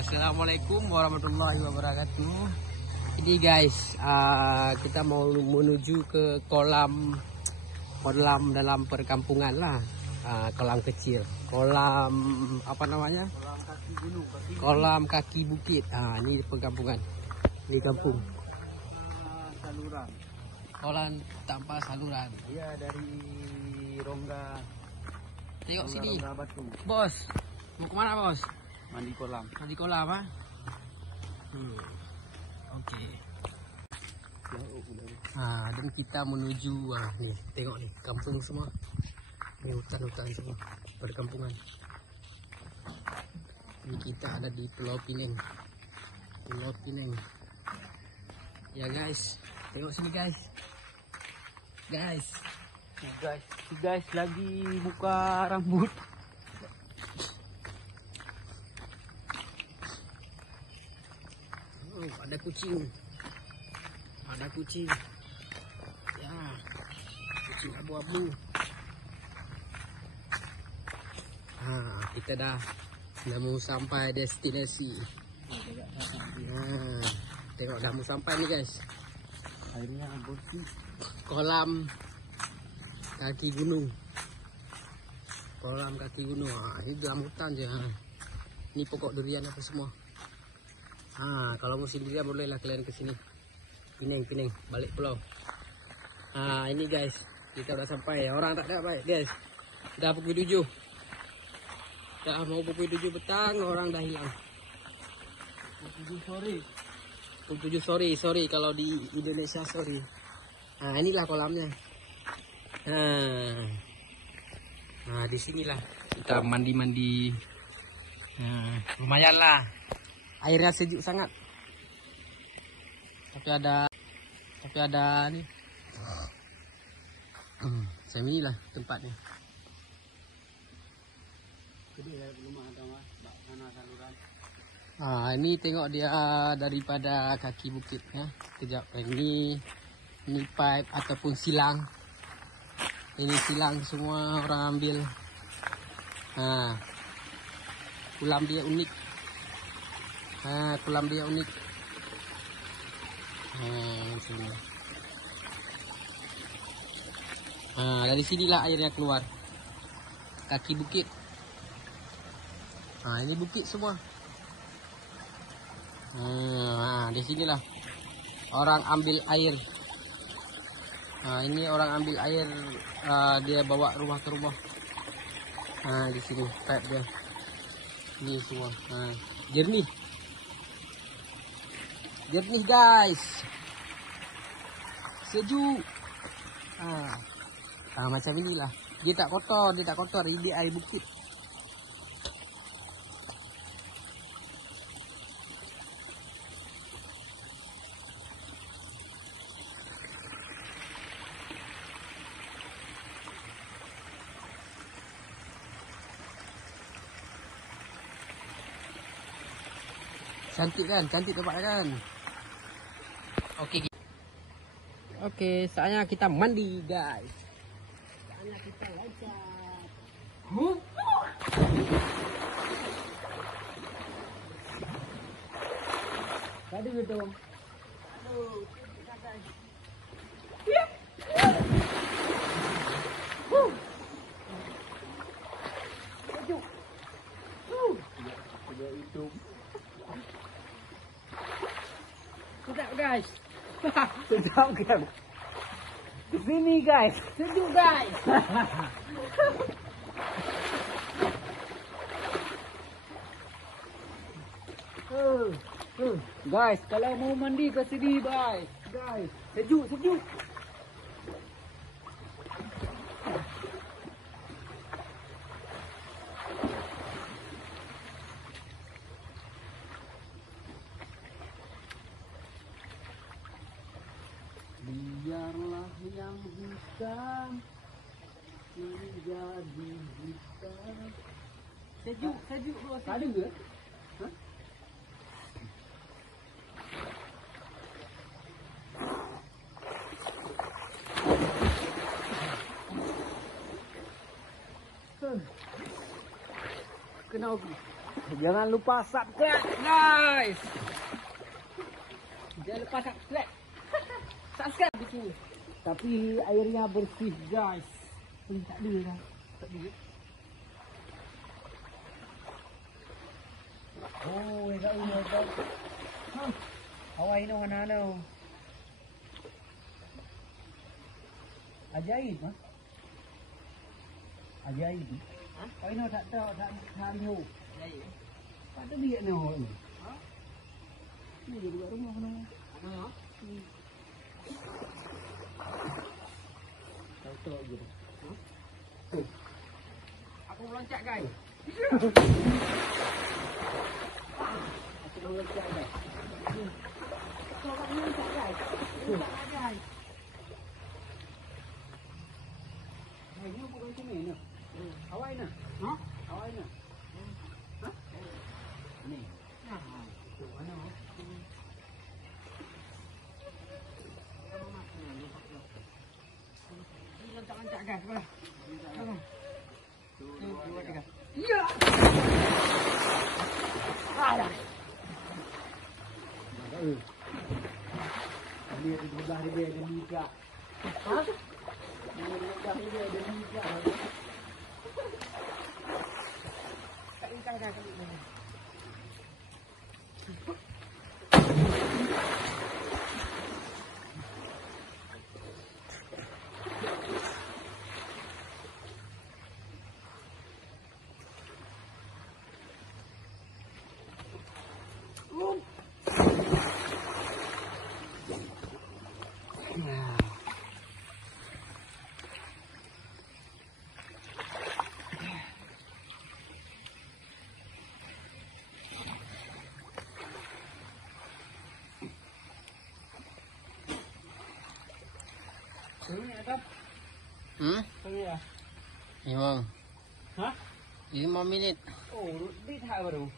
Assalamualaikum warahmatullahi wabarakatuh. Ini guys, kita mau menuju ke kolam dalam perkampungan lah. Kolam kecil, kolam apa namanya? Kolam kaki gunung, kolam kaki bukit. Ini perkampungan, di kampung. Saluran. Kolam tanpa saluran. Iya, dari rongga. Tengok sini, rongga batu. bos. Mau kemana bos? Mandi kolam. Mandi kolam ah? Oke. Dan kita menuju nih, tengok nih, kampung semua. Ini hutan-hutan semua, perkampungan. Ini kita ada di Pulau Pinang. Pulau Pinang. Ya guys, tengok sini guys. Guys lagi buka rambut. Ada kucing. Ada kucing. Ya, kucing abu-abu. Kita dah mau sampai destinasi. Tengok dah mau sampai nih guys. Airnya bersih. Kolam kaki gunung. Kolam kaki gunung. Ini dalam hutan aja. Ini pokok durian apa semua. Kalau musim durian bolehlah kalian ke sini. Pinang, balik pulau. Ini guys, kita udah sampai. Orang tak ada baik guys. Dah pukul 7. Dah mau pukul 7 petang, orang dah hilang. Pukul 7 sore. Sorry kalau di Indonesia sorry. Inilah kolamnya. Di sinilah kita mandi. Lumayan lah. Airnya sejuk sangat. Tapi ada nih. Semi lah tempatnya. Jadi belum ada mas, sana saluran. Ini tengok dia daripada kaki bukit ya. Kejap, ini pipe ataupun silang. Ini silang semua orang ambil. Kolam dia unik. Kolam dia unik. Sini. Dari sinilah airnya keluar. Kaki bukit. Ini bukit semua. Di sinilah orang ambil air. Ini orang ambil air, dia bawa rumah ke rumah. Di sini pipe dia. Ini semua. Jernih guys. Sejuk. Macam inilah. Dia tak kotor. Ini air bukit. Cantik kan? Cantik tempatnya kan? Oke, saatnya kita mandi guys. Saatnya kita loncat. Tadi gitu. Sedap guys. Sedap kan? Kesini guys. Sejuk guys. Guys, kalau mau mandi ke sini guys. Sejuk. Biarlah yang hitam menjadi hitam. Sejuk bro. Ada ke? Kena hobi. Jangan lupa subscribe, guys. Jangan lupa subscribe. Subscribe di sini. Tapi airnya bersih, guys. Ini tak ada dah. Tak ada. Oh, tak ada. Hah. Awai no hanano. Ajaib, ha? Ajaib. Ha? Awai no tak tahu, tak tahu. Ajaib. Tak ada dia no. Ha? Ni dia dekat rumah no. Mana? Tahu gitu. Ha? Aku loncat, guys. Aku loncat, guys. Kau tak loncat, guys. Loncat, guys. Ini bukan sini ni. Awai na. Ha? Awai na. Ha? Ni. Nah. Tu mana? Loncat, guys. Mana? Dua, tiga. Ya. Alah. Dia di sebelah dia ada mika. Ha? Dia di sebelah dia ada mika. Tak ingkang dah kali ni. Ini ada. Ini ya. 5 Hah? 5 minit. Oh, di thai baru.